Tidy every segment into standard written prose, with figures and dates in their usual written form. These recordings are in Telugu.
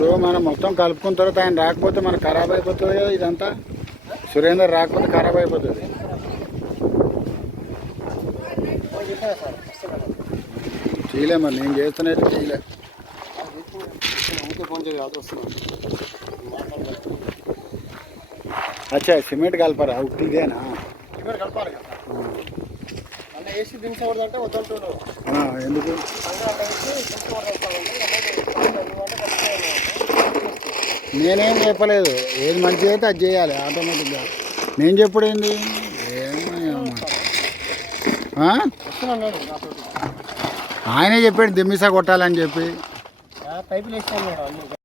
ఇప్పుడు మనం మొత్తం కలుపుకున్న తర్వాత ఆయన రాకపోతే మనకు ఖరాబ్ అయిపోతుంది కదా ఇదంతా. సురేందర్ రాకపోతే ఖరాబ్ అయిపోతుంది. చేయలే మరి నేను చేస్తున్నట్టు చేయలే. అచ్చా సిమెంట్ కలపరా ఉట్టిదేనా? సిమెంట్ కలపాలి కదా అంటే వేసి దించకూడదంటే వద్దంటున్నాడు. ఎందుకు? నేనేం చెప్పలేదు. ఏది మంచిగా అయితే అది చేయాలి ఆటోమేటిక్గా. నేను చెప్పుడు ఏంది? ఆయనే చెప్పాడు దిమ్మిసా కొట్టాలని చెప్పి. పైపులు వేస్తాను.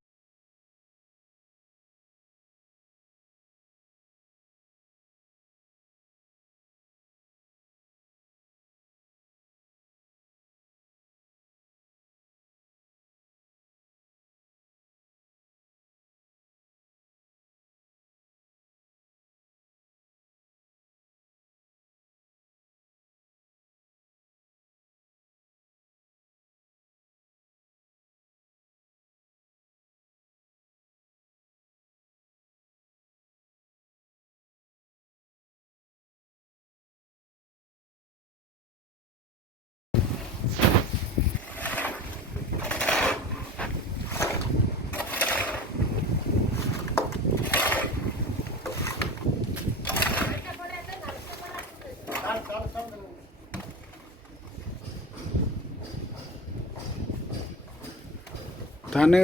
తను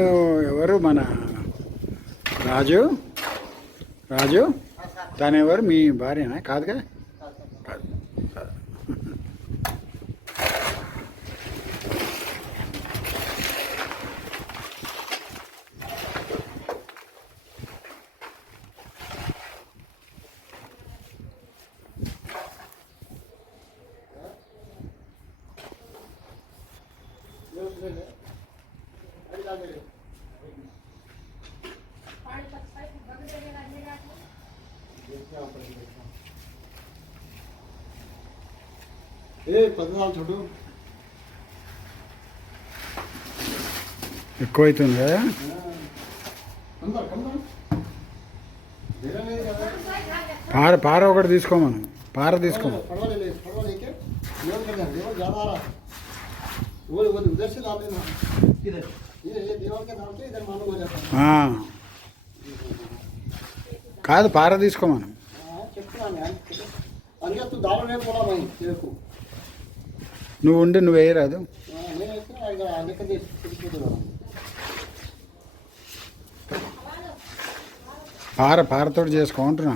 ఎవరు? మన రాజు. రాజు తను ఎవరు? మీ భార్యనా? కాదు కదా? కాదు. చూడు ఎక్కువ అవుతుంది కదా? పార ఒకటి తీసుకోమను. పార తీసుకోమను. కాదు పార తీసుకోమను. నువ్వు ఉండి నువ్వు వేయరాదు. పారతో చేసుకో అంటున్నా.